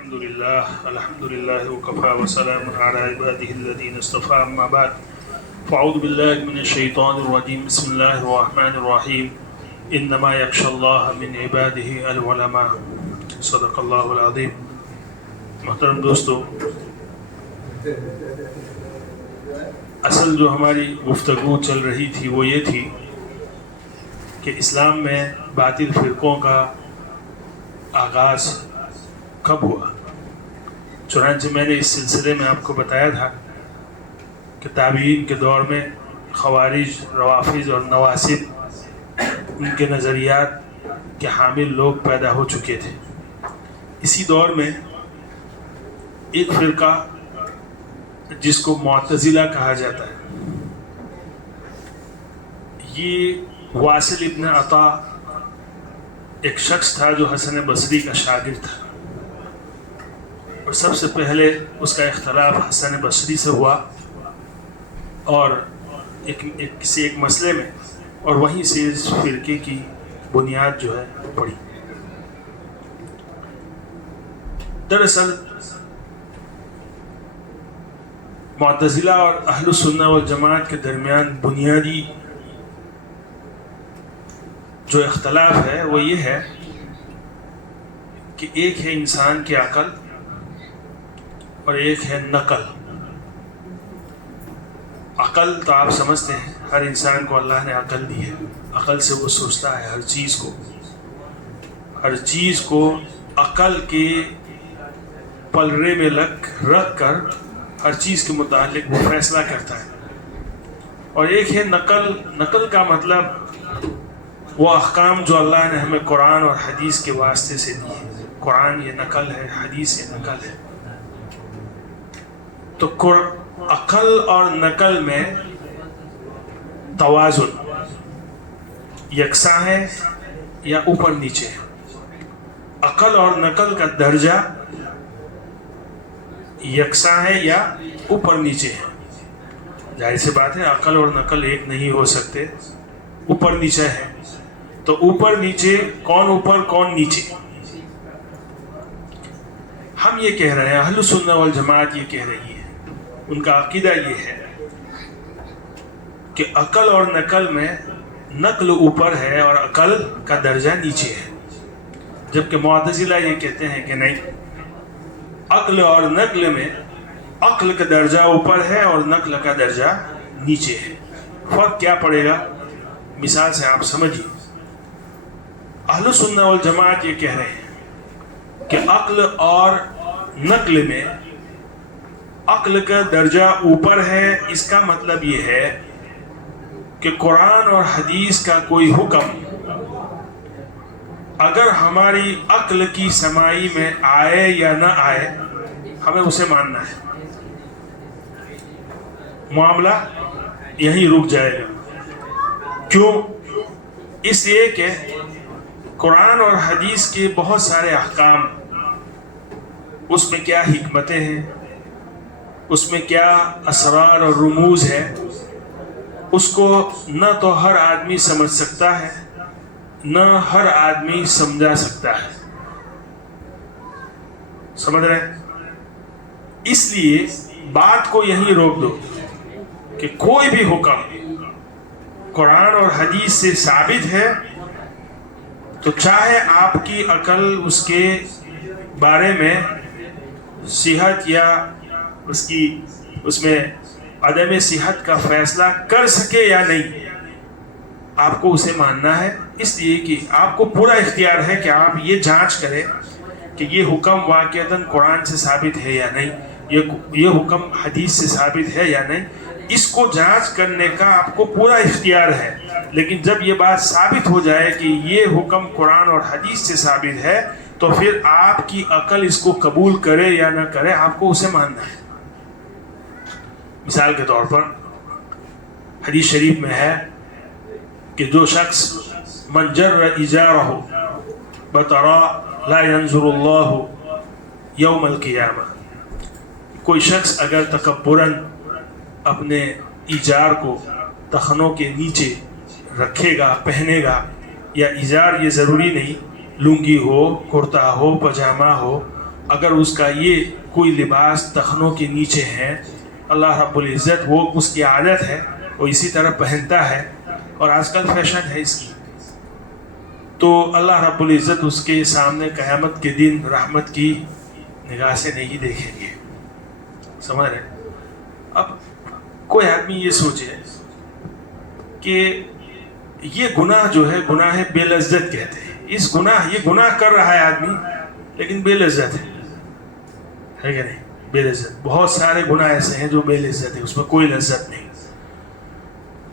الحمدللہ وکفا وسلام علی عبادہ الذین اصطفى اما بعد فاعوذ باللہ من الشیطان الرجیم بسم اللہ الرحمن الرحیم انما یخشی اللہ من عبادہ العلماء صدق اللہ العظیم۔ محترم دوستو، اصل جو ہماری گفتگو چل رہی تھی وہ یہ تھی کہ اسلام میں باطل فرقوں کا آغاز کب ہوا۔ چنانچہ میں نے اس سلسلے میں آپ کو بتایا تھا کہ تابعین کے دور میں خوارج، روافض اور نواسب ان کے نظریات کے حامل لوگ پیدا ہو چکے تھے۔ اسی دور میں ایک فرقہ جس کو معتزلہ کہا جاتا ہے، یہ واصل ابن عطا ایک شخص تھا جو حسن بصری کا شاگرد تھا، اور سب سے پہلے اس کا اختلاف حسن بصری سے ہوا اور کسی ایک مسئلے میں، اور وہیں سے اس فرقے کی بنیاد جو ہے پڑی۔ دراصل معتزلہ اور اہل السنہ والجماعت کے درمیان بنیادی جو اختلاف ہے وہ یہ ہے کہ ایک ہے انسان کی عقل اور ایک ہے نقل۔ عقل تو آپ سمجھتے ہیں، ہر انسان کو اللہ نے عقل دی ہے، عقل سے وہ سوچتا ہے ہر چیز کو عقل کے پلڑے میں رکھ کر ہر چیز کے متعلق وہ فیصلہ کرتا ہے۔ اور ایک ہے نقل۔ نقل کا مطلب وہ احکام جو اللہ نے ہمیں قرآن اور حدیث کے واسطے سے دی ہے۔ قرآن یہ نقل ہے، حدیث یہ نقل ہے۔ تو عقل اور نقل میں توازن یکساں ہے یا اوپر نیچے ہے؟ عقل اور نقل کا درجہ یکساں ہے یا اوپر نیچے ہے؟ ظاہر سی بات ہے، عقل اور نقل ایک نہیں ہو سکتے، اوپر نیچے ہے۔ تو اوپر نیچے، کون اوپر کون نیچے؟ ہم یہ کہہ رہے ہیں، اہل السنہ والجماعت یہ کہہ رہی ہے، ان کا عقیدہ یہ ہے کہ عقل اور نقل میں نقل اوپر ہے اور عقل کا درجہ نیچے ہے، جبکہ معتزلہ یہ کہتے ہیں کہ نہیں، عقل اور نقل میں عقل کا درجہ اوپر ہے اور نقل کا درجہ نیچے ہے۔ فرق کیا پڑے گا؟ مثال سے آپ سمجھیے۔ اہل السنہ والجماعت یہ کہہ رہے ہیں کہ عقل اور نقل میں عقل کا درجہ اوپر ہے۔ اس کا مطلب یہ ہے کہ قرآن اور حدیث کا کوئی حکم اگر ہماری عقل کی سمائی میں آئے یا نہ آئے، ہمیں اسے ماننا ہے، معاملہ یہیں رک جائے گا۔ کیوں؟ اس لیے کہ قرآن اور حدیث کے بہت سارے احکام، اس میں کیا حکمتیں ہیں، اس میں کیا اسرار اور رموز ہے، اس کو نہ تو ہر آدمی سمجھ سکتا ہے، نہ ہر آدمی سمجھا سکتا ہے۔ سمجھ رہے ہیں؟ اس لیے بات کو یہیں روک دو کہ کوئی بھی حکم قرآن اور حدیث سے ثابت ہے تو چاہے آپ کی عقل اس کے بارے میں صحت یا اس میں عدم صحت کا فیصلہ کر سکے یا نہیں، آپ کو اسے ماننا ہے۔ اس لیے کہ آپ کو پورا اختیار ہے کہ آپ یہ جانچ کریں کہ یہ حکم واقعتاً قرآن سے ثابت ہے یا نہیں، یہ حکم حدیث سے ثابت ہے یا نہیں، اس کو جانچ کرنے کا آپ کو پورا اختیار ہے۔ لیکن جب یہ بات ثابت ہو جائے کہ یہ حکم قرآن اور حدیث سے ثابت ہے تو پھر آپ کی عقل اس کو قبول کرے یا نہ کرے، آپ کو اسے ماننا ہے۔ مثال کے طور پر حدیث شریف میں ہے کہ جو شخص من جر ازارہ بطرا لا ينظر اللہ یوم القیامہ، کوئی شخص اگر تکبراً اپنے ایجار کو تخنوں کے نیچے رکھے گا، پہنے گا، یا ایجار یہ ضروری نہیں، لنگی ہو، کرتا ہو، پاجامہ ہو، اگر اس کا یہ کوئی لباس تخنوں کے نیچے ہے، اللہ رب العزت وہ اس کی عادت ہے وہ اسی طرح پہنتا ہے، اور آج کل فیشن ہے اس کی، تو اللہ رب العزت اس کے سامنے قیامت کے دن رحمت کی نگاہ سے نہیں دیکھیں گے. سمجھ رہے؟ اب کوئی آدمی یہ سوچے کہ یہ گناہ جو ہے گناہ بے لذت کہتے ہیں، یہ گناہ کر رہا ہے آدمی لیکن بے لذت ہے کہ نہیں؟ بے لذت. بہت سارے گناہ ایسے ہیں جو بے لذت ہے، اس میں کوئی لذت نہیں.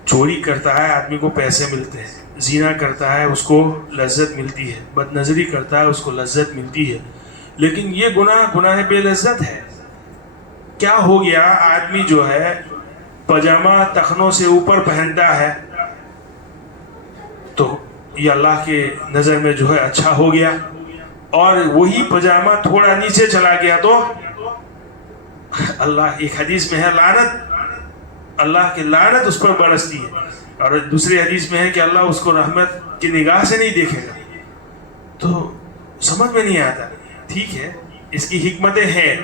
چوری کرتا ہے آدمی کو پیسے ملتے ہیں، زنا کرتا ہے اس کو لذت ملتی ہے، بد نظری کرتا ہے اس کو لذت ملتی ہے، لیکن یہ گناہ بے لذت ہے. کیا ہو گیا؟ آدمی جو ہے پاجامہ تخنوں سے اوپر پہنتا ہے تو یہ اللہ کے نظر میں جو ہے اچھا ہو گیا، اور وہی پاجامہ تھوڑا نیچے چلا گیا تو اللہ، ایک حدیث میں ہے لعنت، اللہ کی لعنت اس پر برستی ہے، اور دوسری حدیث میں ہے کہ اللہ اس کو رحمت کی نگاہ سے نہیں دیکھے گا. تو سمجھ میں نہیں آتا. ٹھیک ہے، اس کی حکمتیں ہیں.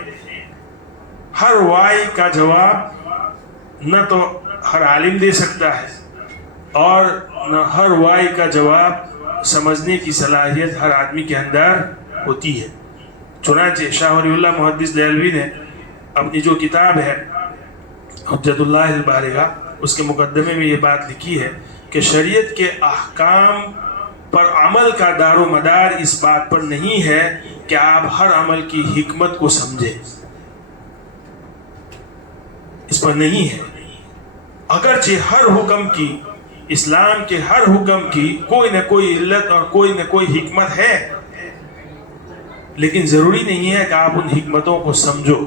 ہر وائی کا جواب نہ تو ہر عالم دے سکتا ہے، اور نہ ہر وائی کا جواب سمجھنے کی صلاحیت ہر آدمی کے اندر ہوتی ہے. چنانچہ شاہ ولی اللہ محدث دہلوی نے اپنی جو کتاب ہے حجت اللہ البالغہ، اس کے مقدمے میں یہ بات لکھی ہے کہ شریعت کے احکام پر عمل کا دار و مدار اس بات پر نہیں ہے کہ آپ ہر عمل کی حکمت کو سمجھیں، اس پر نہیں ہے. اگرچہ ہر حکم کی، اسلام کے ہر حکم کی کوئی نہ کوئی علت اور کوئی نہ کوئی حکمت ہے، لیکن ضروری نہیں ہے کہ آپ ان حکمتوں کو سمجھو.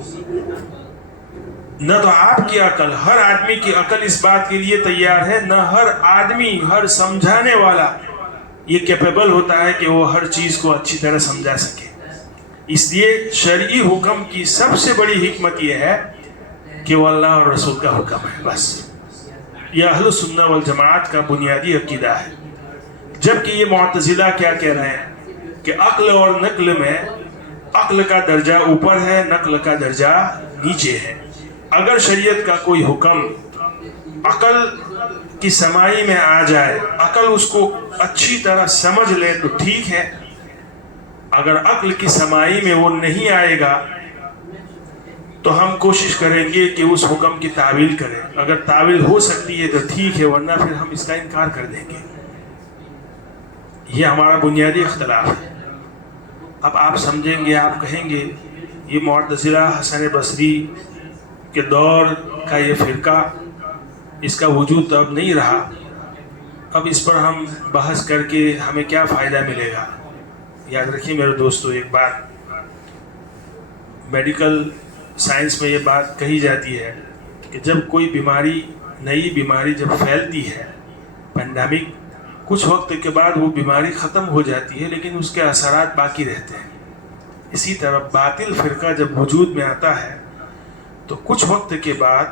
نہ تو آپ کی عقل، ہر آدمی کی عقل اس بات کے لیے تیار ہے، نہ ہر آدمی، ہر سمجھانے والا یہ کیپیبل ہوتا ہے کہ وہ ہر چیز کو اچھی طرح سمجھا سکے. اس لیے شرعی حکم کی سب سے بڑی حکمت یہ ہے کہ وہ اللہ اور رسول کا حکم ہے. بس یہ اہل سنہ والجماعت کا بنیادی عقیدہ ہے. جبکہ یہ معتزلہ کیا کہہ رہے ہیں کہ عقل اور نقل میں عقل کا درجہ اوپر ہے، نقل کا درجہ نیچے ہے. اگر شریعت کا کوئی حکم عقل کی سمائی میں آ جائے، عقل اس کو اچھی طرح سمجھ لے تو ٹھیک ہے. اگر عقل کی سمائی میں وہ نہیں آئے گا تو ہم کوشش کریں گے کہ اس حکم کی تعویل کریں. اگر تعویل ہو سکتی ہے تو ٹھیک ہے، ورنہ پھر ہم اس کا انکار کر دیں گے. یہ ہمارا بنیادی اختلاف ہے. اب آپ سمجھیں گے، آپ کہیں گے یہ معتزلہ حسن بصری کے دور کا یہ فرقہ، اس کا وجود تو اب نہیں رہا، اب اس پر ہم بحث کر کے ہمیں کیا فائدہ ملے گا. یاد رکھیے میرے دوستو ایک بات، میڈیکل سائنس میں یہ بات کہی جاتی ہے کہ جب کوئی بیماری، نئی بیماری جب پھیلتی ہے، پینڈیمک، کچھ وقت کے بعد وہ بیماری ختم ہو جاتی ہے لیکن اس کے اثرات باقی رہتے ہیں. اسی طرح باطل فرقہ جب وجود میں آتا ہے تو کچھ وقت کے بعد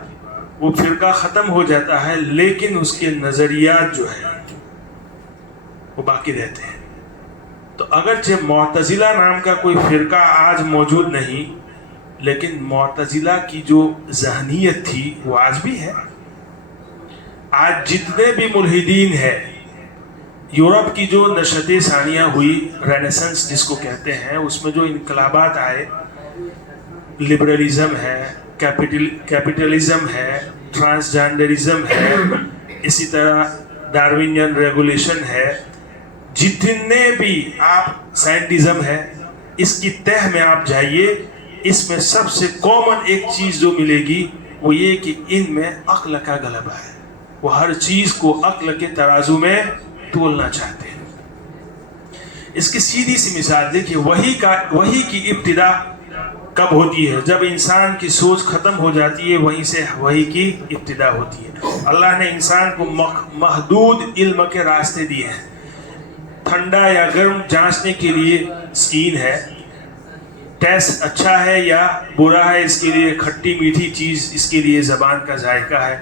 وہ فرقہ ختم ہو جاتا ہے لیکن اس کے نظریات جو ہیں وہ باقی رہتے ہیں. تو اگرچہ معتزلہ نام کا کوئی فرقہ آج موجود نہیں، لیکن معتزلہ کی جو ذہنیت تھی وہ آج بھی ہے. آج جتنے بھی ملحدین ہیں، یورپ کی جو نشست ثانیہ ہوئی، رینیسنس جس کو کہتے ہیں، اس میں جو انقلابات آئے، لبرلزم ہے، کیپٹلزم ہے، ٹرانسجینڈرزم ہے، اسی طرح ڈاروینین ریگولیشن ہے، جتنے بھی آپ سائنٹزم ہے، اس کی تہ میں آپ جائیے، اس میں سب سے کامن ایک چیز جو ملے گی وہ یہ کہ ان میں عقل کا غلبہ ہے. وہ ہر چیز کو عقل کے ترازو میں تولنا چاہتے ہیں. اس کی سیدھی سی مثال دیکھیے، وحی کی ابتدا کب ہوتی ہے؟ جب انسان کی سوچ ختم ہو جاتی ہے، وہیں سے وحی کی ابتدا ہوتی ہے. اللہ نے انسان کو محدود علم کے راستے دیے ہیں. ٹھنڈا یا گرم جانچنے کے لیے سکین ہے، ٹیسٹ اچھا ہے یا برا ہے اس کے لیے کھٹی میٹھی چیز، اس کے لیے زبان کا ذائقہ ہے،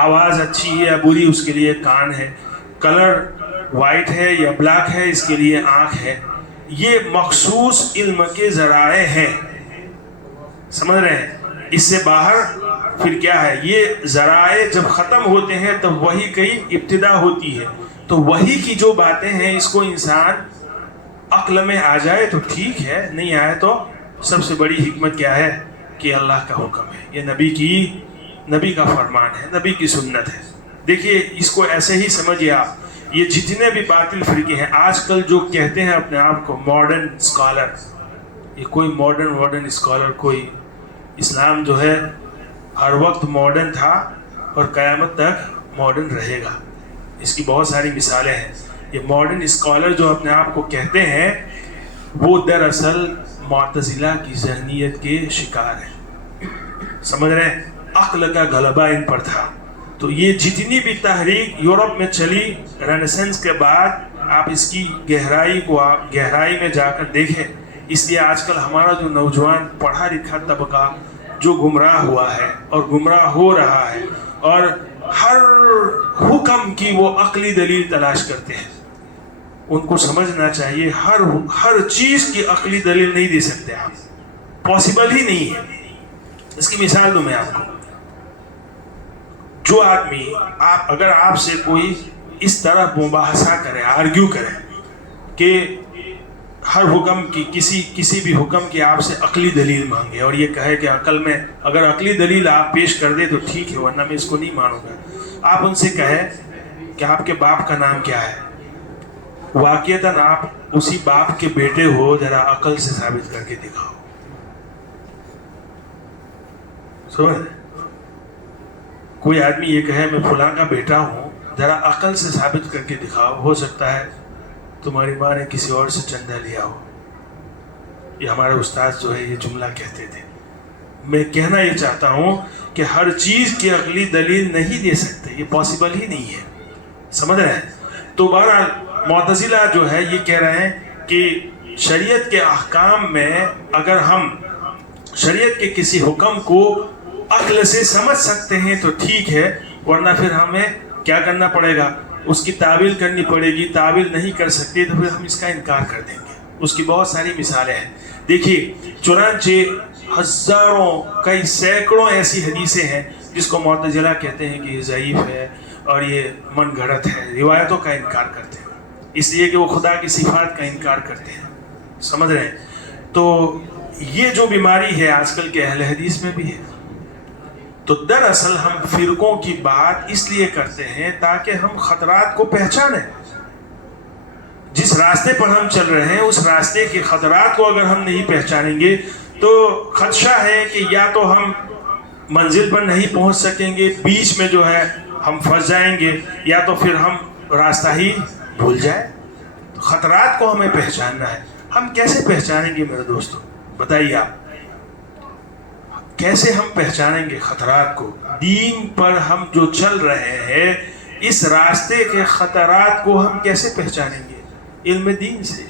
آواز اچھی ہے یا بری اس کے لیے کان ہے، کلر وائٹ ہے یا بلیک ہے اس کے لیے آنکھ ہے. یہ مخصوص علم کے ذرائع ہیں. سمجھ رہے ہیں؟ اس سے باہر پھر کیا ہے؟ یہ ذرائع جب ختم ہوتے ہیں تب وہی کی ابتدا ہوتی ہے. تو وہی کی جو باتیں ہیں اس کو انسان عقل میں آ جائے تو ٹھیک ہے, نہیں آئے تو سب سے بڑی حکمت کیا ہے کہ اللہ کا حکم ہے, یہ نبی کا فرمان ہے, نبی کی سنت ہے. دیکھیے اس کو ایسے ہی سمجھیے آپ. یہ جتنے بھی باطل فرقے ہیں آج کل جو کہتے ہیں اپنے آپ کو ماڈرن اسکالر, یہ کوئی ماڈرن اسکالر, کوئی اسلام جو ہے ہر وقت ماڈرن تھا اور قیامت تک ماڈرن رہے گا. اس کی بہت ساری مثالیں ہیں. یہ ماڈرن اسکالر جو اپنے آپ کو کہتے ہیں وہ دراصل معتزلہ کی ذہنیت کے شکار ہیں. سمجھ رہے ہیں؟ عقل کا غلبہ ان پر تھا. تو یہ جتنی بھی تحریک یورپ میں چلی رینیسنس کے بعد, آپ اس کی گہرائی کو آپ گہرائی میں جا کر دیکھیں. اس لیے آج کل ہمارا جو نوجوان پڑھا لکھا طبقہ جو گمراہ ہوا ہے اور گمراہ ہو رہا ہے, اور ہر حکم کی وہ عقلی دلیل تلاش کرتے ہیں. ان کو سمجھنا چاہیے ہر چیز کی عقلی دلیل نہیں دے سکتے آپ, پاسبل ہی نہیں ہے. اس کی مثال دوں میں آپ کو. جو آدمی اگر آپ سے کوئی اس طرح مباحثہ کرے, آرگیو کرے کہ ہر حکم کی کسی بھی حکم کی آپ سے عقلی دلیل مانگے اور یہ کہے کہ عقل میں اگر عقلی دلیل آپ پیش کر دے تو ٹھیک ہے ورنہ میں اس کو نہیں مانوں گا. آپ ان سے کہیں کہ آپ کے باپ کا نام کیا ہے, واقعتاً آپ اسی باپ کے بیٹے ہو, ذرا عقل سے ثابت کر کے دکھاؤ. سمجھ؟ کوئی آدمی یہ کہے میں فلاں کا بیٹا ہوں, ذرا عقل سے ثابت کر کے دکھاؤ, ہو سکتا ہے تمہاری ماں نے کسی اور سے چندہ لیا ہو. یہ ہمارے استاد جو ہے یہ جملہ کہتے تھے. میں کہنا یہ چاہتا ہوں کہ ہر چیز کی عقلی دلیل نہیں دے سکتے, یہ پاسبل ہی نہیں ہے. سمجھ رہے ہیں؟ تو بہرحال معتزلہ جو ہے یہ کہہ رہے ہیں کہ شریعت کے احکام میں اگر ہم شریعت کے کسی حکم کو عقل سے سمجھ سکتے ہیں تو ٹھیک ہے, ورنہ پھر ہمیں کیا کرنا پڑے گا؟ اس کی تعویل کرنی پڑے گی. تعویل نہیں کر سکتے تو پھر ہم اس کا انکار کر دیں گے. اس کی بہت ساری مثالیں ہیں. دیکھیے چنانچہ ہزاروں کئی سینکڑوں ایسی حدیثیں ہیں جس کو معتزلہ کہتے ہیں کہ یہ ضعیف ہے اور یہ من گھڑت ہے, روایتوں کا انکار کرتے ہیں اس لیے کہ وہ خدا کی صفات کا انکار کرتے ہیں. سمجھ رہے ہیں؟ تو یہ جو بیماری ہے آج کل کے اہل حدیث میں بھی ہے. تو دراصل ہم فرقوں کی بات اس لیے کرتے ہیں تاکہ ہم خطرات کو پہچانیں. جس راستے پر ہم چل رہے ہیں اس راستے کے خطرات کو اگر ہم نہیں پہچانیں گے تو خدشہ ہے کہ یا تو ہم منزل پر نہیں پہنچ سکیں گے, بیچ میں جو ہے ہم پھنس جائیں گے, یا تو پھر ہم راستہ ہی بھول جائیں. تو خطرات کو ہمیں پہچاننا ہے. ہم کیسے پہچانیں گے میرے دوستو؟ بتائیے آپ, کیسے ہم پہچانیں گے خطرات کو؟ دین پر ہم جو چل رہے ہیں اس راستے کے خطرات کو ہم کیسے پہچانیں گے؟ علم دین سے.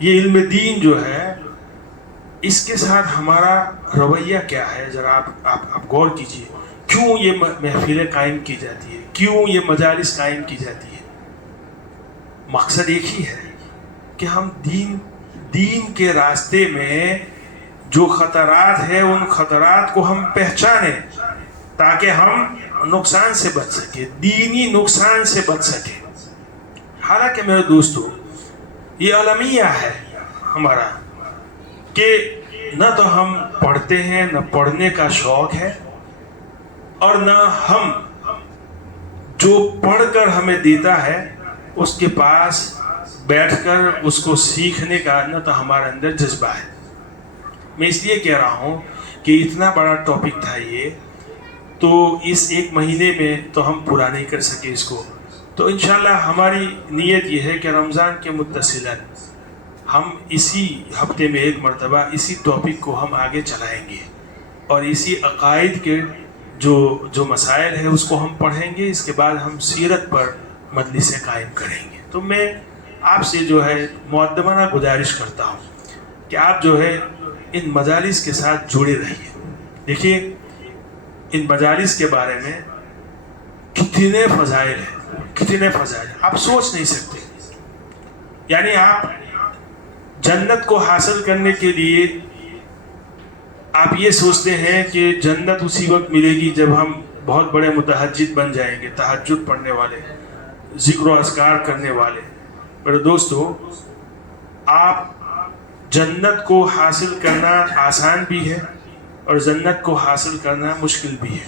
یہ علم دین جو ہے اس کے ساتھ ہمارا رویہ کیا ہے ذرا آپ غور کیجئے. کیوں یہ محفلیں قائم کی جاتی ہے, کیوں یہ مجالس قائم کی جاتی ہے؟ مقصد ایک ہی ہے کہ ہم دین کے راستے میں جو خطرات ہیں ان خطرات کو ہم پہچانیں تاکہ ہم نقصان سے بچ سکیں, دینی نقصان سے بچ سکیں. حالانکہ میرے دوستو یہ المیہ ہے ہمارا کہ نہ تو ہم پڑھتے ہیں, نہ پڑھنے کا شوق ہے, اور نہ ہم جو پڑھ کر ہمیں دیتا ہے اس کے پاس بیٹھ کر اس کو سیکھنے کا نہ تو ہمارے اندر جذبہ ہے. میں اس لیے کہہ رہا ہوں کہ اتنا بڑا ٹاپک تھا یہ, تو اس ایک مہینے میں تو ہم پورا نہیں کر سکے اس کو. تو انشاءاللہ ہماری نیت یہ ہے کہ رمضان کے متصلاً ہم اسی ہفتے میں ایک مرتبہ اسی ٹاپک کو ہم آگے چلائیں گے اور اسی عقائد کے جو مسائل ہیں اس کو ہم پڑھیں گے. اس کے بعد ہم سیرت پر مجلسیں قائم کریں گے. تو میں آپ سے جو ہے مؤدبانہ گزارش کرتا ہوں کہ آپ جو ہے ان مجالس کے ساتھ جڑے رہیے. دیکھیے ان مجالس کے بارے میں کتنے فضائل ہیں, کتنے فضائل آپ سوچ نہیں سکتے. یعنی آپ جنت کو حاصل کرنے کے لیے آپ یہ سوچتے ہیں کہ جنت اسی وقت ملے گی جب ہم بہت بڑے متہجد بن جائیں گے، تہجد پڑھنے والے، ذکر و اذکار کرنے والے. میرے دوستو، آپ جنت کو حاصل کرنا آسان بھی ہے اور جنت کو حاصل کرنا مشکل بھی ہے.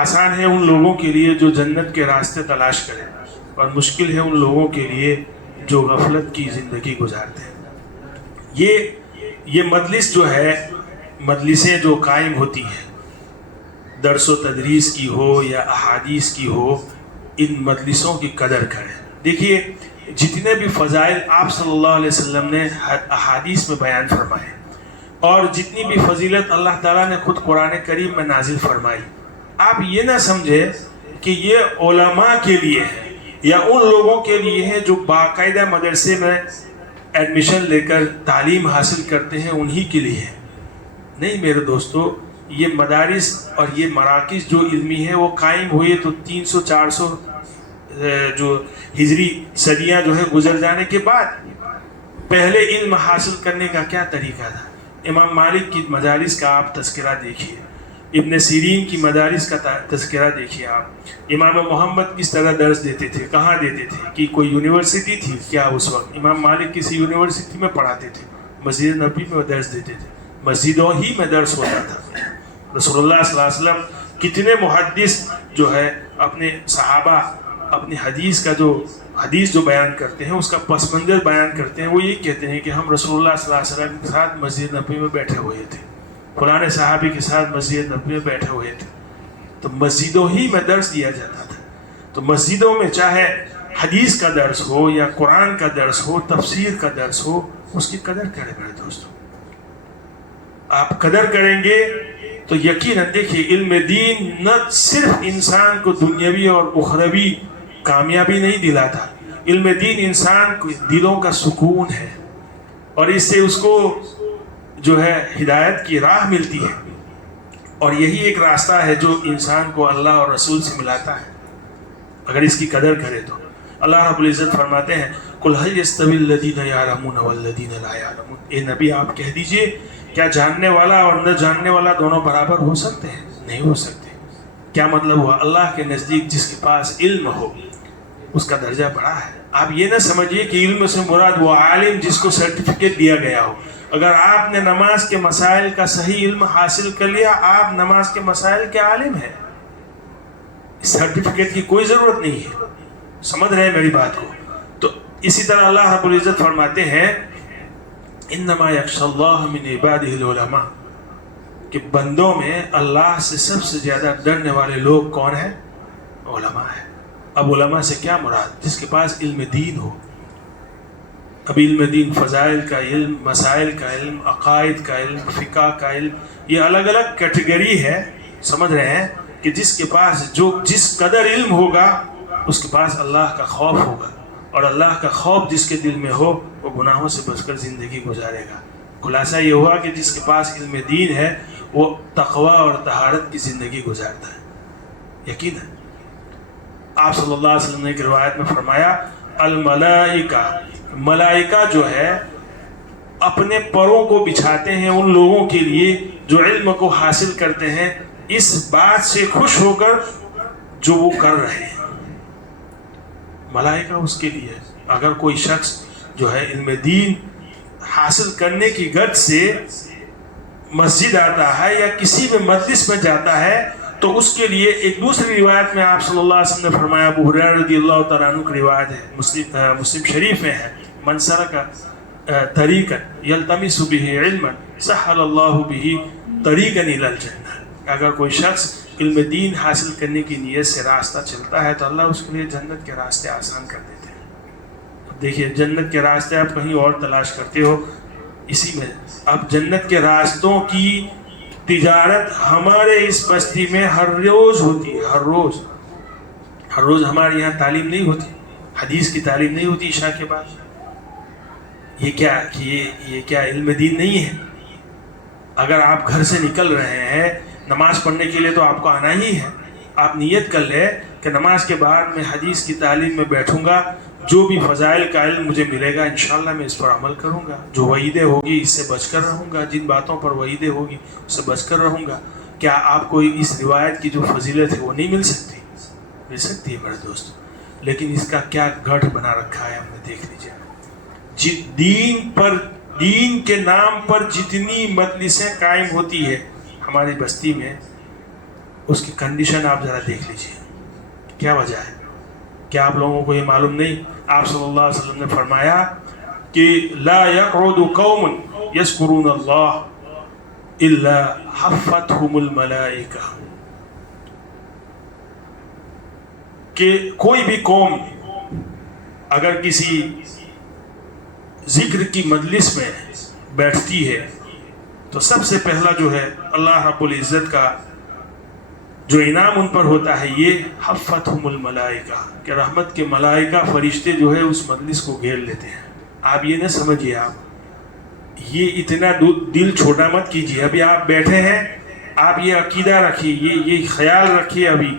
آسان ہے ان لوگوں کے لیے جو جنت کے راستے تلاش کریں، اور مشکل ہے ان لوگوں کے لیے جو غفلت کی زندگی گزارتے ہیں. یہ مجلس جو ہے، مجلسیں جو قائم ہوتی ہیں، درس و تدریس کی ہو یا احادیث کی ہو، ان مجلسوں کی قدر کریں. دیکھیے، جتنے بھی فضائل آپ صلی اللہ علیہ وسلم نے احادیث میں بیان فرمائے، اور جتنی بھی فضیلت اللہ تعالیٰ نے خود قرآن کریم میں نازل فرمائی، آپ یہ نہ سمجھے کہ یہ علماء کے لیے ہے یا ان لوگوں کے لیے ہے جو باقاعدہ مدرسے میں ایڈمیشن لے کر تعلیم حاصل کرتے ہیں، انہی کے لیے ہے. نہیں میرے دوستو، یہ مدارس اور یہ مراکز جو علمی ہے وہ قائم ہوئے تو 300-400 جو ہجری صدیاں جو ہے گزر جانے کے بعد. پہلے علم حاصل کرنے کا کیا طریقہ تھا؟ امام مالک کی مدارس کا آپ تذکرہ دیکھیے، ابن سیرین کی مدارس کا تذکرہ دیکھیے آپ. امام محمد کس طرح درس دیتے تھے، کہاں دیتے تھے، کہ کوئی یونیورسٹی تھی کیا اس وقت؟ امام مالک کسی یونیورسٹی میں پڑھاتے تھے، مسجد نبوی میں درس دیتے تھے، مسجدوں ہی میں درس ہوتا تھا. رسول اللہ صلی اللہ علیہ وسلم کتنے محدث جو ہے اپنے صحابہ اپنی حدیث جو بیان کرتے ہیں اس کا پس منظر بیان کرتے ہیں. وہ یہ کہتے ہیں کہ ہم رسول اللہ صلی اللہ علیہ وسلم کے ساتھ مسجد نبوی میں بیٹھے ہوئے تھے، فلاں صحابی کے ساتھ مسجد نبوی میں بیٹھے ہوئے تھے. تو مسجدوں ہی میں درس دیا جاتا تھا. تو مسجدوں میں چاہے حدیث کا درس ہو یا قرآن کا درس ہو، تفسیر کا درس ہو، اس کی قدر کریں میرے دوستوں. آپ قدر کریں گے تو یقیناً دیکھیے، علم دین نہ صرف انسان کو دنیاوی اور اخروی کامیابی نہیں دلاتا، علم دین انسان کو دلوں کا سکون ہے، اور اس سے اس کو جو ہے ہدایت کی راہ ملتی ہے. اور یہی ایک راستہ ہے جو انسان کو اللہ اور رسول سے ملاتا ہے اگر اس کی قدر کرے تو. اللہ رب العزت فرماتے ہیں، قُلْ هَلْ يَسْتَوِي الَّذِينَ يَعْلَمُونَ وَالَّذِينَ لَا يَعْلَمُونَ. اے نبی آپ کہہ دیجئے، کیا جاننے والا اور نہ جاننے والا دونوں برابر ہو سکتے ہیں؟ نہیں ہو سکتے. کیا مطلب ہوا؟ اللہ کے نزدیک جس کے پاس علم ہو اس کا درجہ بڑا ہے. آپ یہ نہ سمجھیے کہ علم سے مراد وہ عالم جس کو سرٹیفکیٹ دیا گیا ہو. اگر آپ نے نماز کے مسائل کا صحیح علم حاصل کر لیا، آپ نماز کے مسائل کے عالم ہیں. سرٹیفکیٹ کی کوئی ضرورت نہیں ہے. سمجھ رہے ہیں میری بات کو؟ تو اسی طرح اللہ رب العزت فرماتے ہیں، انما یخشی اللہ من عبادہ العلماء، کہ بندوں میں اللہ سے سب سے زیادہ ڈرنے والے لوگ کون ہیں؟ علماء ہیں. اب علماء سے کیا مراد؟ جس کے پاس علم دین ہو. اب علم دین فضائل کا علم، مسائل کا علم، عقائد کا علم، فقہ کا علم، یہ الگ الگ کیٹیگری ہے. سمجھ رہے ہیں کہ جس کے پاس جس قدر علم ہوگا اس کے پاس اللہ کا خوف ہوگا، اور اللہ کا خوف جس کے دل میں ہو وہ گناہوں سے بچ کر زندگی گزارے گا. خلاصہ یہ ہوا کہ جس کے پاس علم دین ہے وہ تقوی اور طہارت کی زندگی گزارتا ہے. یقیناً آپ صلی اللہ علیہ وسلم نے ایک روایت میں فرمایا، الملائکہ، ملائکہ جو ہے اپنے پروں کو بچھاتے ہیں ان لوگوں کے لیے جو علم کو حاصل کرتے ہیں، اس بات سے خوش ہو کر جو وہ کر رہے ہیں. ملائکہ اس کے لیے. اگر کوئی شخص جو ہے علم دین حاصل کرنے کی غرض سے مسجد آتا ہے یا کسی بھی مجلس میں جاتا ہے تو اس کے لیے ایک دوسری روایت میں آپ صلی اللہ علیہ وسلم نے فرمایا، ابو ہریرہ رضی اللہ تعالیٰ عنہ کی روایت ہے، مسلم شریف میں ہے، من سلک طریقا یلتمس بہ علما سہل اللہ بہ طریقا الی الجنہ. اگر کوئی شخص علم دین حاصل کرنے کی نیت سے راستہ چلتا ہے تو اللہ اس کے لیے جنت کے راستے آسان کر دیتے ہیں. اب دیکھیے، جنت کے راستے آپ کہیں اور تلاش کرتے ہو، اسی میں اب جنت کے راستوں کی تجارت ہمارے اس بستی میں ہر روز ہوتی ہے. ہر روز ہمارے یہاں تعلیم نہیں ہوتی، حدیث کی تعلیم نہیں ہوتی عشاء کے بعد. یہ کیا علم دین نہیں ہے؟ اگر آپ گھر سے نکل رہے ہیں نماز پڑھنے کے لیے تو آپ کو آنا ہی ہے. آپ نیت کر لیں کہ نماز کے بعد میں حدیث کی تعلیم میں بیٹھوں گا جو بھی فضائل کا علم مجھے ملے گا انشاءاللہ میں اس پر عمل کروں گا. جو وعیدیں ہوگی اس سے بچ کر رہوں گا, جن باتوں پر وعیدیں ہوگی اس سے بچ کر رہوں گا. کیا آپ کو اس روایت کی جو فضیلت ہے وہ نہیں مل سکتی؟ مل سکتی ہے میرے دوست, لیکن اس کا کیا گڑھ بنا رکھا ہے ہم نے دیکھ لیجیے. دین کے نام پر جتنی مجلسیں قائم ہوتی ہے ہماری بستی میں, اس کی کنڈیشن آپ ذرا دیکھ لیجیے, کیا وجہ ہے؟ کیا آپ لوگوں کو یہ معلوم نہیں؟ آپ صلی اللہ علیہ وسلم نے فرمایا کہ لا يقعد قوم يذكرون الله الا حفتهم الملائکہ, کہ کوئی بھی قوم اگر کسی ذکر کی مجلس میں بیٹھتی ہے تو سب سے پہلا جو ہے اللہ رب العزت کا جو انعام ان پر ہوتا ہے یہ حفتہم الملائکہ, کہ رحمت کے ملائکہ فرشتے جو ہے اس مجلس کو گھیر لیتے ہیں. آپ یہ نہ سمجھیے, آپ یہ اتنا دل چھوٹا مت کیجیے. ابھی آپ بیٹھے ہیں, آپ یہ عقیدہ رکھیے, یہ خیال رکھیے ابھی,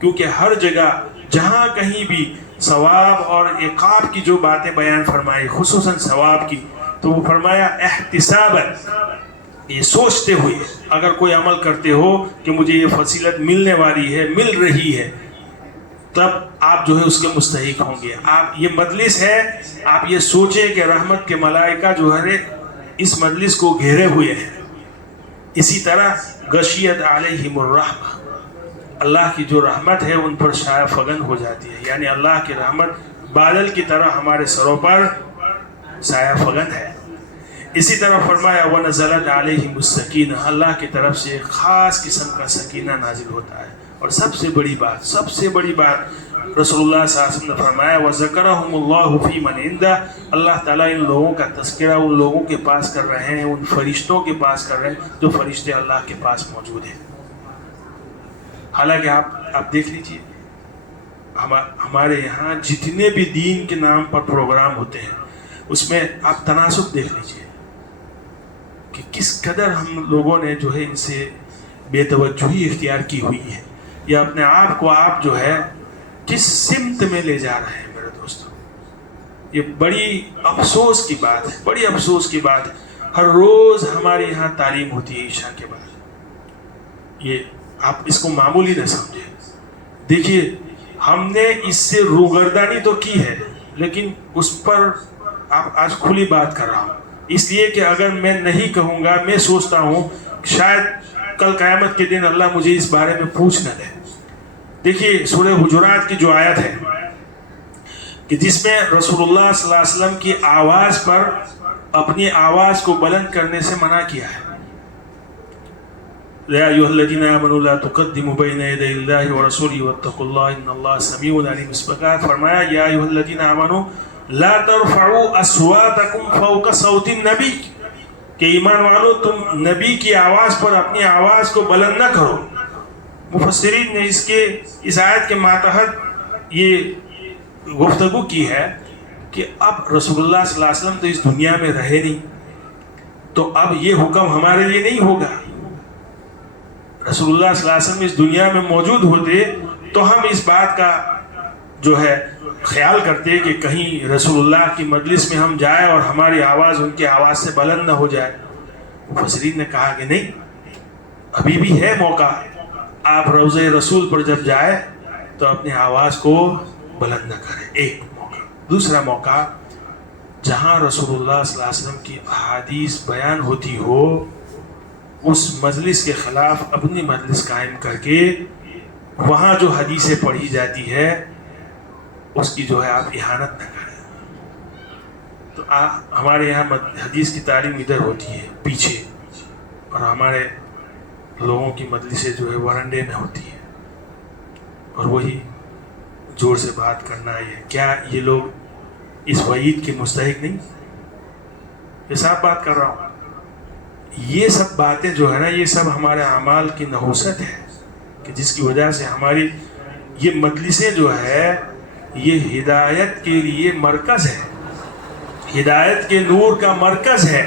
کیونکہ ہر جگہ جہاں کہیں بھی ثواب اور عقاب کی جو باتیں بیان فرمائی, خصوصاً ثواب کی, تو وہ فرمایا احتساباً, یہ سوچتے ہوئے اگر کوئی عمل کرتے ہو کہ مجھے یہ فضیلت ملنے والی ہے, مل رہی ہے, تب آپ جو ہے اس کے مستحق ہوں گے. آپ یہ مجلس ہے, آپ یہ سوچیں کہ رحمت کے ملائکہ جو ہے اس مجلس کو گھیرے ہوئے ہیں. اسی طرح غشیت علیہم الرحمہ, اللہ کی جو رحمت ہے ان پر شائع فگن ہو جاتی ہے, یعنی اللہ کی رحمت بادل کی طرح ہمارے سروں پر سایہ فگن ہے. اسی طرح فرمایا وَنَزَلَتْ عَلَيْهِمُ السَّكِينَةُ, اللہ کی طرف سے ایک خاص قسم کا سکینہ نازل ہوتا ہے. اور سب سے بڑی بات رسول اللہ صلی اللہ علیہ وسلم نے فرمایا وَذَكَرَهُمُ اللَّهُ فِي مَنْ عِنْدَهُ, اللہ تعالیٰ ان لوگوں کا تذکرہ ان لوگوں کے پاس کر رہے ہیں, ان فرشتوں کے پاس کر رہے ہیں جو فرشتے اللہ کے پاس موجود ہیں. حالانکہ آپ دیکھ لیجئے ہمارے یہاں جتنے بھی دین کے نام پر پروگرام ہوتے ہیں اس میں آپ تناسب دیکھ لیجئے کہ کس قدر ہم لوگوں نے جو ہے ان سے بے توجہی اختیار کی ہوئی ہے, یا اپنے آپ کو آپ جو ہے کس سمت میں لے جا رہے ہیں. میرے دوستوں, یہ بڑی افسوس کی بات ہے, بڑی افسوس کی بات ہے. ہر روز ہمارے یہاں تعلیم ہوتی ہے عشاء کے بعد, یہ آپ اس کو معمولی نہ سمجھیں. دیکھیے ہم نے اس سے روگردانی تو کی ہے, لیکن اس پر آپ آج کھلی بات کر رہا ہوں, اس لیے کہ اگر میں نہیں کہوں گا, میں سوچتا ہوں شاید کل قیامت کے دن اللہ مجھے اس بارے میں پوچھ نہ لے. دیکھیے سورہ حجرات کی جو آیت ہے کہ جس میں رسول اللہ صلی اللہ علیہ وسلم کی آواز پر اپنی آواز کو بلند کرنے سے منع کیا ہے. یا ایھا الذین آمنوا لا تقدموا بین یدی اللہ ورسولہ واتقوا اللہ ان اللہ سمیع علیم. اس پر فرمایا یا ایھا الذین آمنوا لا ترفعوا اصواتکم فوق صوت النبی, کہ ایمان والو تم نبی کی آواز پر اپنی آواز کو بلند نہ کرو. مفسرین نے اس آیت کے ماتحت یہ گفتگو کی ہے کہ اب رسول اللہ صلی اللہ علیہ وسلم تو اس دنیا میں رہے نہیں, تو اب یہ حکم ہمارے لیے نہیں ہوگا. رسول اللہ صلی اللہ علیہ وسلم اس دنیا میں موجود ہوتے تو ہم اس بات کا جو ہے خیال کرتے کہ کہیں رسول اللہ کی مجلس میں ہم جائیں اور ہماری آواز ان کی آواز سے بلند نہ ہو جائے. مفسرین نے کہا کہ نہیں, ابھی بھی ہے موقع, آپ روضہ رسول پر جب جائے تو اپنی آواز کو بلند نہ کریں. ایک موقع. دوسرا موقع, جہاں رسول اللہ صلی اللہ علیہ وسلم کی احادیث بیان ہوتی ہو اس مجلس کے خلاف اپنی مجلس قائم کر کے وہاں جو حدیثیں پڑھی جاتی ہے اس کی جو ہے آپ اہانت نہ کریں. تو ہمارے یہاں حدیث کی تعلیم ادھر ہوتی ہے پیچھے, اور ہمارے لوگوں کی مجلسیں جو ہے ورنڈے میں ہوتی ہے, اور وہی زور سے بات کرنا ہے. کیا یہ لوگ اس وعید کے مستحق نہیں؟ یہ صاحب بات کر رہا ہوں. یہ سب باتیں جو ہے نا, یہ سب ہمارے اعمال کی نحوست ہے کہ جس کی وجہ سے ہماری یہ مجلسیں جو ہے یہ ہدایت کے لیے مرکز ہے, ہدایت کے نور کا مرکز ہے.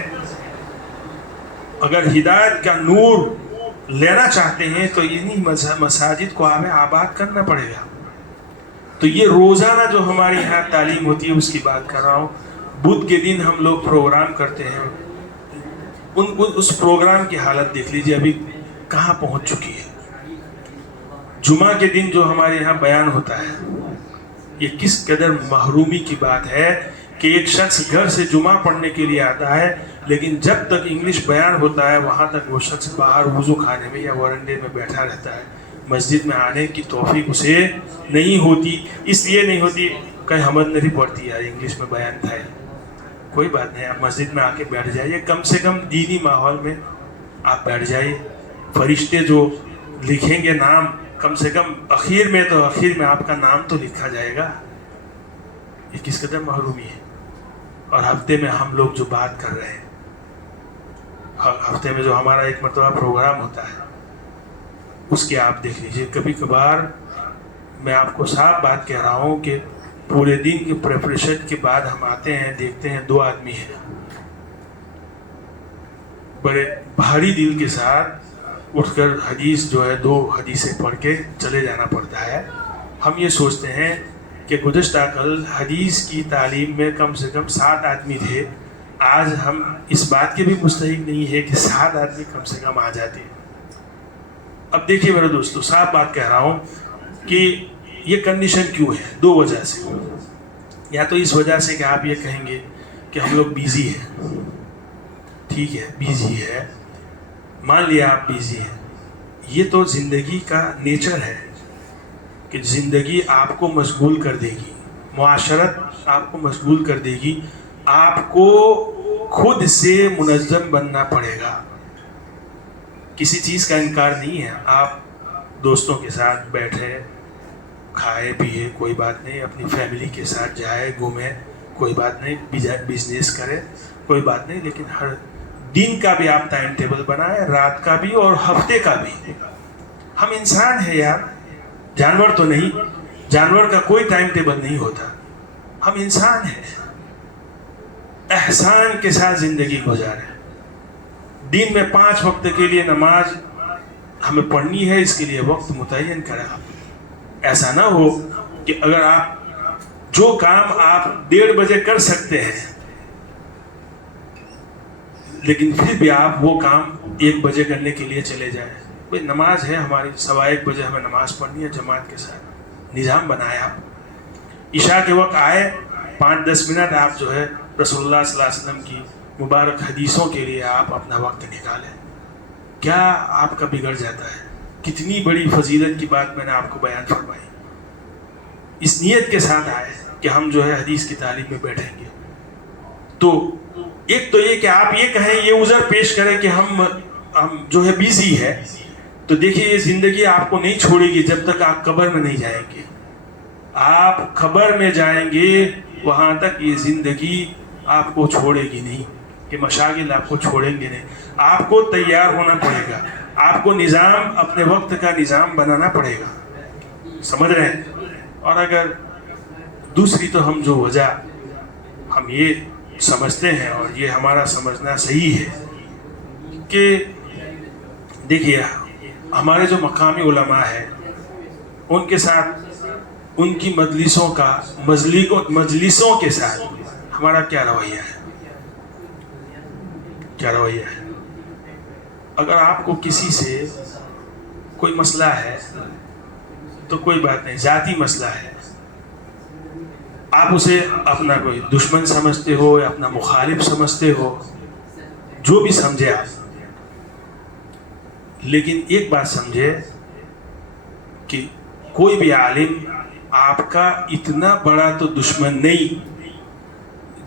اگر ہدایت کا نور لینا چاہتے ہیں تو انہی مساجد کو ہمیں آباد کرنا پڑے گا. تو یہ روزانہ جو ہمارے یہاں تعلیم ہوتی ہے اس کی بات کر رہا ہوں. بدھ کے دن ہم لوگ پروگرام کرتے ہیں, اس پروگرام کی حالت دیکھ لیجیے ابھی کہاں پہنچ چکی ہے. جمعہ کے دن جو ہمارے یہاں بیان ہوتا ہے, یہ کس قدر محرومی کی بات ہے کہ ایک شخص گھر سے جمعہ پڑھنے کے لیے آتا ہے, لیکن جب تک انگلش بیان ہوتا ہے وہاں تک وہ شخص باہر وضو خانے میں یا ورنڈے میں بیٹھا رہتا ہے. مسجد میں آنے کی توفیق اسے نہیں ہوتی. اس لیے نہیں ہوتی کہ حمد نہیں پڑتی یار, انگلش میں بیان تھا. کوئی بات نہیں, آپ مسجد میں آ کے بیٹھ جائیے, کم سے کم دینی ماحول میں آپ بیٹھ جائیے. فرشتے جو لکھیں گے نام, کم سے کم اخیر میں آپ کا نام تو لکھا جائے گا. یہ کس قدر محرومی ہے. اور ہفتے میں ہم لوگ جو بات کر رہے ہیں, ہفتے میں جو ہمارا ایک مرتبہ پروگرام ہوتا ہے اس کے آپ دیکھ لیجئے. کبھی کبھار میں آپ کو صاف بات کہہ رہا ہوں کہ پورے دن کی پریپریشن کے بعد ہم آتے ہیں, دیکھتے ہیں 2 آدمی ہیں, بڑے بھاری دل کے ساتھ اٹھ کر حدیث جو ہے 2 حدیثیں پڑھ کے چلے جانا پڑتا ہے. ہم یہ سوچتے ہیں کہ گزشتہ کل حدیث کی تعلیم میں کم سے کم 7 آدمی تھے, آج ہم اس بات کے بھی مستحق نہیں ہے کہ 7 آدمی کم سے کم آ جاتے. اب دیکھیے میرے دوستو, صاف بات کہہ رہا ہوں کہ یہ کنڈیشن کیوں ہے. 2 وجہ سے. یا تو اس وجہ سے کہ آپ یہ کہیں گے کہ ہم لوگ بیزی ہیں. ٹھیک ہے, بیزی ہے, مان لیا آپ بیزی ہیں. یہ تو زندگی کا نیچر ہے کہ زندگی آپ کو مشغول کر دے گی, معاشرت آپ کو مشغول کر دے گی, آپ کو خود سے منظم بننا پڑے گا. کسی چیز کا انکار نہیں ہے, آپ دوستوں کے ساتھ بیٹھے کھائے پیے کوئی بات نہیں, اپنی فیملی کے ساتھ جائے گھومے کوئی بات نہیں, بزنس کرے کوئی بات نہیں, لیکن ہر دن کا بھی آپ ٹائم ٹیبل بنائیں, رات کا بھی اور ہفتے کا بھی. ہم انسان ہیں یار, جانور تو نہیں. جانور کا کوئی ٹائم ٹیبل نہیں ہوتا, ہم انسان ہیں. احسان کے ساتھ زندگی گزاریں. دن میں 5 وقت کے لیے نماز ہمیں پڑھنی ہے, اس کے لیے وقت متعین کریں. ایسا نہ ہو کہ اگر آپ جو کام آپ 1:30 بجے کر سکتے ہیں لیکن پھر بھی آپ وہ کام 1 بجے کرنے کے لیے چلے جائیں. کوئی نماز ہے ہماری 1:15 بجے ہمیں نماز پڑھنی ہے جماعت کے ساتھ, نظام بنائے. آپ عشاء کے وقت آئے, 5-10 منٹ آپ جو ہے رسول اللہ صلی اللہ علیہ وسلم کی مبارک حدیثوں کے لیے آپ اپنا وقت نکالیں. کیا آپ کا بگڑ جاتا ہے. کتنی بڑی فضیلت کی بات میں نے آپ کو بیان فرمائی. اس نیت کے ساتھ آئے کہ ہم جو ہے حدیث کی تعلیم میں بیٹھیں گے. تو ایک تو یہ کہ آپ یہ کہیں, یہ عذر پیش کریں کہ ہم جو ہے بیزی ہے, تو دیکھیے یہ زندگی آپ کو نہیں چھوڑے گی جب تک آپ قبر میں نہیں جائیں گے. آپ قبر میں جائیں گے وہاں تک یہ زندگی آپ کو چھوڑے گی نہیں, کہ مشاغل آپ کو چھوڑیں گے نہیں. آپ کو تیار ہونا پڑے گا, آپ کو نظام, اپنے وقت کا نظام بنانا پڑے گا. سمجھ رہے ہیں. اور اگر دوسری تو ہم جو وجہ ہم یہ سمجھتے ہیں, اور یہ ہمارا سمجھنا صحیح ہے کہ دیکھیے ہمارے جو مقامی علماء ہیں ان کے ساتھ, ان کی مجلسوں کے ساتھ ہمارا کیا رویہ ہے. کیا رویہ ہے. اگر آپ کو کسی سے کوئی مسئلہ ہے تو کوئی بات نہیں, ذاتی مسئلہ ہے, آپ اسے اپنا کوئی دشمن سمجھتے ہو یا اپنا مخالف سمجھتے ہو, جو بھی سمجھے آپ, لیکن ایک بات سمجھے کہ کوئی بھی عالم آپ کا اتنا بڑا تو دشمن نہیں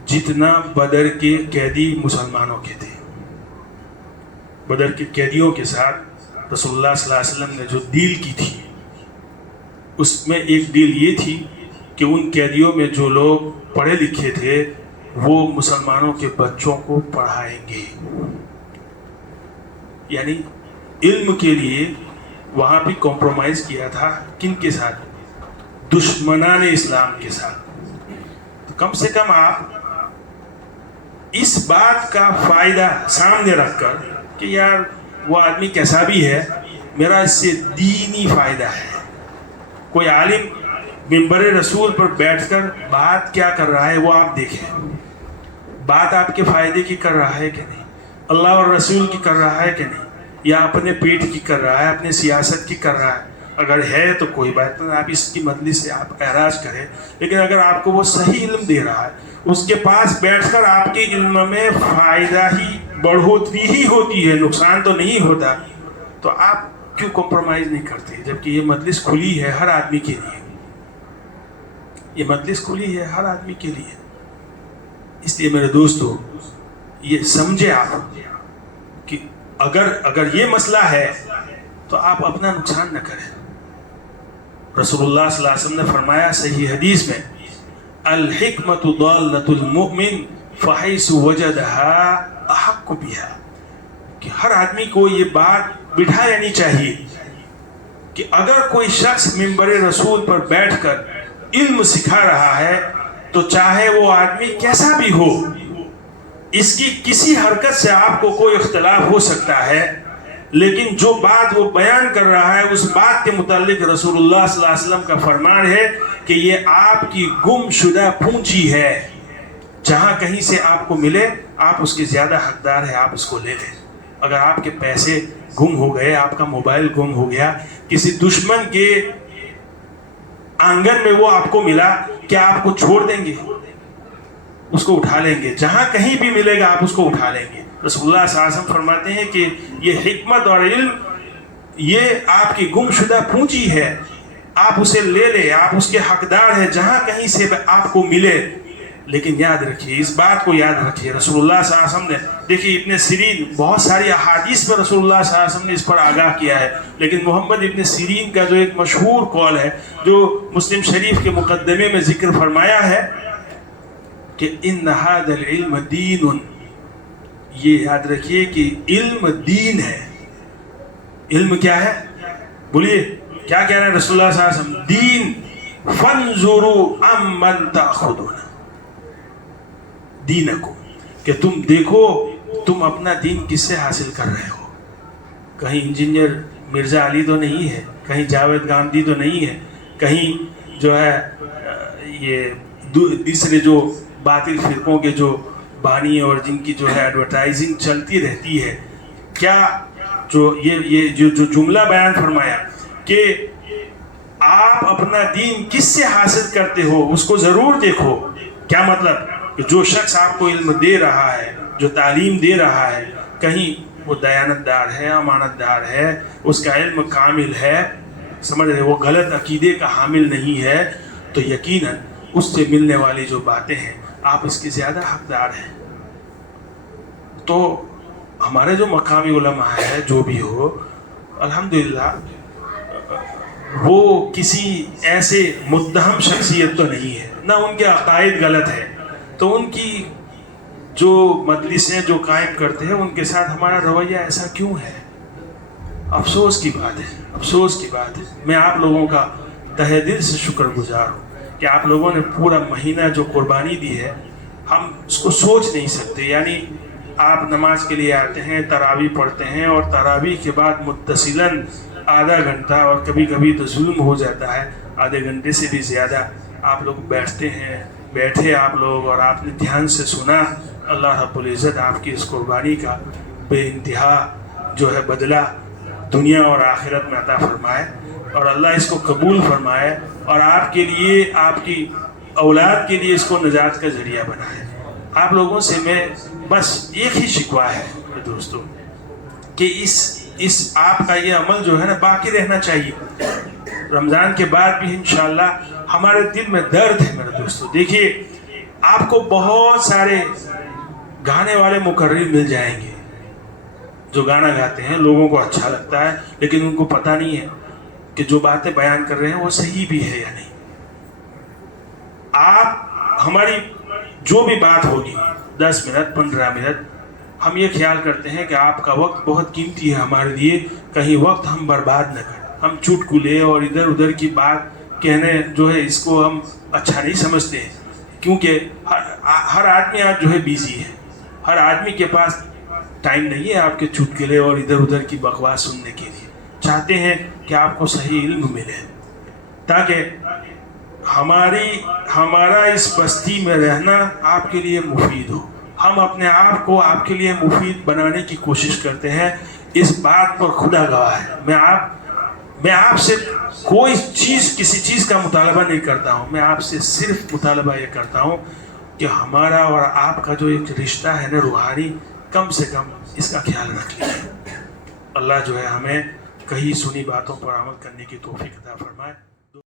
جتنا بدر کے قیدی مسلمانوں کے تھے. بدر کے قیدیوں کے ساتھ رسول اللہ صلی اللہ علیہ وسلم نے جو ڈیل کی تھی, اس میں ایک ڈیل یہ تھی کہ ان قیدیوں میں جو لوگ پڑھے لکھے تھے وہ مسلمانوں کے بچوں کو پڑھائیں گے. یعنی علم کے لیے وہاں بھی کمپرومائز کیا تھا. کن کے ساتھ؟ دشمنان اسلام کے ساتھ. تو کم سے کم آپ اس بات کا فائدہ سامنے رکھ کر کہ یار وہ آدمی کیسا بھی ہے, میرا اس سے دینی فائدہ ہے. کوئی عالم منبر رسول پر بیٹھ کر بات کیا کر رہا ہے وہ آپ دیکھیں. بات آپ کے فائدے کی کر رہا ہے کہ نہیں, اللہ اور رسول کی کر رہا ہے کہ نہیں, یا اپنے پیٹ کی کر رہا ہے, اپنے سیاست کی کر رہا ہے. اگر ہے تو کوئی بات نہیں, آپ اس کی مجلس سے آپ اعراض کریں. لیکن اگر آپ کو وہ صحیح علم دے رہا ہے, اس کے پاس بیٹھ کر آپ کے علم میں فائدہ ہی بڑھوتری ہی ہوتی ہے, نقصان تو نہیں ہوتا, تو آپ کیوں کمپرومائز نہیں کرتے؟ جبکہ یہ مجلس کھلی ہے ہر آدمی کے لیے, یہ مجلس کھلی ہے ہر آدمی کے لیے. اس لیے میرے دوستو یہ سمجھے آپ کہ اگر یہ مسئلہ ہے تو آپ اپنا نقصان نہ کریں. رسول اللہ صلی اللہ علیہ وسلم نے فرمایا صحیح حدیث میں, الحکمت ضالۃ المؤمن فحیث وجدها احق بها, کہ ہر آدمی کو یہ بات بٹھا لینی چاہیے کہ اگر کوئی شخص منبر رسول پر بیٹھ کر علم سکھا رہا ہے تو چاہے وہ آدمی کیسا بھی ہو, اس کی کسی حرکت سے آپ کو کوئی اختلاف ہو سکتا ہے, لیکن جو بات وہ بیان کر رہا ہے اس بات کے متعلق رسول اللہ صلی اللہ علیہ وسلم کا فرمان ہے کہ یہ آپ کی گم شدہ پونجی ہے, جہاں کہیں سے آپ کو ملے آپ اس کے زیادہ حقدار ہیں, آپ اس کو لے لیں. اگر آپ کے پیسے گم ہو گئے, آپ کا موبائل گم ہو گیا, کسی دشمن کے آنگن میں وہ آپ کو ملا, کیا آپ کو چھوڑ دیں گے؟ اس کو اٹھا لیں گے, جہاں کہیں بھی ملے گا آپ اس کو اٹھا لیں گے. رسول اللہ صلی اللہ علیہ وسلم فرماتے ہیں کہ یہ حکمت اور علم یہ آپ کی گم شدہ پونجی ہے, آپ اسے لے لیں, آپ اس کے حقدار ہیں جہاں کہیں سے آپ کو ملے. لیکن یاد رکھیے, اس بات کو یاد رکھیے, رسول اللہ صلی اللہ علیہ وسلم نے, دیکھیے ابن سیرین, بہت ساری احادیث پر رسول اللہ صلی اللہ علیہ وسلم نے اس پر آگاہ کیا ہے, لیکن محمد ابن سیرین کا جو ایک مشہور قول ہے جو مسلم شریف کے مقدمے میں ذکر فرمایا ہے کہ ان ھذا العلم دین, یہ یاد رکھیے کہ علم دین ہے. علم کیا ہے؟ بولیے کیا کہہ رہے ہیں رسول اللہ صلی اللہ علیہ وسلم؟ دین. فانظروا عمن تأخذون دینکم, کہ تم دیکھو تم اپنا دین کس سے حاصل کر رہے ہو. کہیں انجینئر مرزا علی تو نہیں ہے, کہیں جاوید گاندھی تو نہیں ہے, کہیں جو ہے یہ دوسرے جو باطل فرقوں کے جو بانی اور جن کی جو ہے ایڈورٹائزنگ چلتی رہتی ہے. کیا جو یہ جو جملہ بیان فرمایا کہ آپ اپنا دین کس سے حاصل کرتے ہو اس کو ضرور دیکھو. کیا مطلب؟ کہ جو شخص آپ کو علم دے رہا ہے, جو تعلیم دے رہا ہے, کہیں وہ دیانت دار ہے, امانت دار ہے, اس کا علم کامل ہے, سمجھ رہے, وہ غلط عقیدے کا حامل نہیں ہے, تو یقیناً اس سے ملنے والی جو باتیں ہیں آپ اس کے زیادہ حقدار ہیں. تو ہمارے جو مقامی علماء ہے جو بھی ہو, الحمدللہ وہ کسی ایسے متہم شخصیت تو نہیں ہے, نہ ان کے عقائد غلط ہے, تو ان کی جو مجلسیں جو قائم کرتے ہیں ان کے ساتھ ہمارا رویہ ایسا کیوں ہے؟ افسوس کی بات ہے, افسوس کی بات ہے. میں آپ لوگوں کا تہہ دل سے شکر گزار ہوں کہ آپ لوگوں نے پورا مہینہ جو قربانی دی ہے, ہم اس کو سوچ نہیں سکتے. یعنی آپ نماز کے لیے آتے ہیں, تراویح پڑھتے ہیں, اور تراویح کے بعد متصلاً آدھا گھنٹہ, اور کبھی کبھی تو ظلم ہو جاتا ہے آدھے گھنٹے سے بھی زیادہ, آپ لوگ بیٹھے آپ لوگ, اور آپ نے دھیان سے سنا. اللہ رب العزت آپ کی اس قربانی کا بے انتہا جو ہے بدلہ دنیا اور آخرت میں عطا فرمائے, اور اللہ اس کو قبول فرمائے, اور آپ کے لیے, آپ کی اولاد کے لیے اس کو نجات کا ذریعہ بنائے. آپ لوگوں سے میں بس ایک ہی شکوہ ہے دوستو کہ اس آپ کا یہ عمل جو ہے نا باقی رہنا چاہیے. رمضان کے بعد بھی انشاءاللہ ہمارے دل میں درد ہے میرے دوستو. دیکھیے آپ کو بہت سارے گانے والے مقرر مل جائیں گے جو گانا گاتے ہیں, لوگوں کو اچھا لگتا ہے, لیکن ان کو پتہ نہیں ہے کہ جو باتیں بیان کر رہے ہیں وہ صحیح بھی ہے یا نہیں. آپ ہماری جو بھی بات ہوگی 10 منٹ 15 منٹ, ہم یہ خیال کرتے ہیں کہ آپ کا وقت بہت قیمتی ہے ہمارے لیے, کہیں وقت ہم برباد نہ کریں. ہم چٹکلے اور ادھر ادھر کی بات کہنے جو ہے اس کو ہم اچھا نہیں سمجھتے ہیں, کیونکہ ہر آدمی آج جو ہے بیزی ہے, ہر آدمی کے پاس ٹائم نہیں ہے آپ کے چٹکلے اور ادھر ادھر کی بکواس سننے کے لیے. چاہتے ہیں کہ آپ کو صحیح علم ملے, تاکہ ہمارا اس بستی میں رہنا آپ کے لیے مفید ہو. ہم اپنے آپ کو آپ کے لیے مفید بنانے کی کوشش کرتے ہیں. اس بات پر خدا گواہ ہے. میں آپ سے کوئی کسی چیز کا مطالبہ نہیں کرتا ہوں. میں آپ سے صرف مطالبہ یہ کرتا ہوں کہ ہمارا اور آپ کا جو ایک رشتہ ہے نا روحانی، کم سے کم اس کا خیال رکھ لیجیے. اللہ جو ہے ہمیں کہیں سنی باتوں پر عمل کرنے کی توفیق عطا فرمائے.